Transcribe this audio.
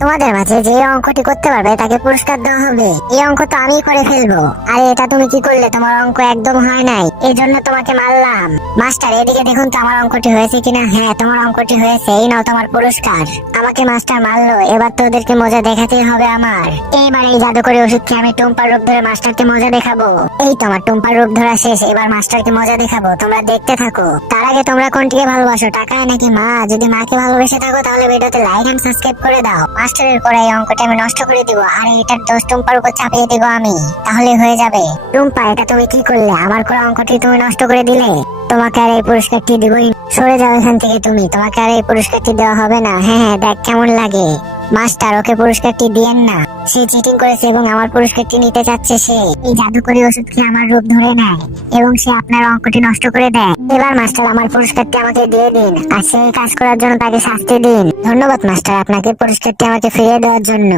তোমাদের মাঝে যে অঙ্কটি করতে পারবে তাকে পুরস্কার দেওয়া হবে। এই অঙ্ক তো আমি করে ফেলবো। আরে এটা তুমি কি করলে? তোমার অঙ্ক একদম হয় নাই, এই জন্য তোমাকে মারলাম। মাস্টার এদিকে দেখুন তো আমার অঙ্কটি হয়েছে কিনা। হ্যাঁ তোমার অঙ্কটি হয়েছে, এই নাও তোমার পুরস্কার। আমাকে মাস্টার মারলো, এবার তো ওদেরকে মজা দেখাতেই হবে আমার। এইবার এই জাদুকরি ওষুধ খেয়ে আমি টুম্পার রূপ ধরে মাস্টারকে মজা দেখাবো। এই তোমার টুম্পার রূপ ধরা শেষ, এবার মাস্টারকে মজা দেখাবো, তোমরা দেখতে থাকো। তার আগে তোমরা কোনটিকে ভালোবাসো, টাকায় নাকি মা? যদি মাকে ভালোবেসে থাকো তাহলে ভিডিওতে লাইক এন্ড সাবস্ক্রাইব করে দাও। মাস্টারের পরে এই অঙ্কটা আমি নষ্ট করে দিব, আর এটার দোষ টুম্পার উপর চাপিয়ে দিব আমি, তাহলে হয়ে যাবে। টুম্পা এটা তুমি কি করলে? আমার করা অঙ্কটি তুমি নষ্ট করে দিলে। তোমাকে আর এই পুরস্কারটি দিবই। সরে যাও এখান থেকে তুমি, তোমাকে আর এই পুরস্কারটি দেওয়া হবে না। হ্যাঁ হ্যাঁ, দেখ কেমন লাগে। মাস্টার ওকে পুরস্কারটি দিয়েন না, সে চিটিং করেছে এবং আমার পুরস্কারটি নিতে চাচ্ছে। সে এই জাদুকরি ওষুধ খেয়ে আমার রূপ ধরে নেয় এবং সে আপনার অঙ্কটি নষ্ট করে দেয়। এবার মাস্টার আমার পুরস্কারটি আমাকে দিয়ে দিন, আর সেই কাজ করার জন্য তাকে শাস্তি দিন। ধন্যবাদ মাস্টার আপনাকে পুরস্কারটি আমাকে ফিরিয়ে দেওয়ার জন্য।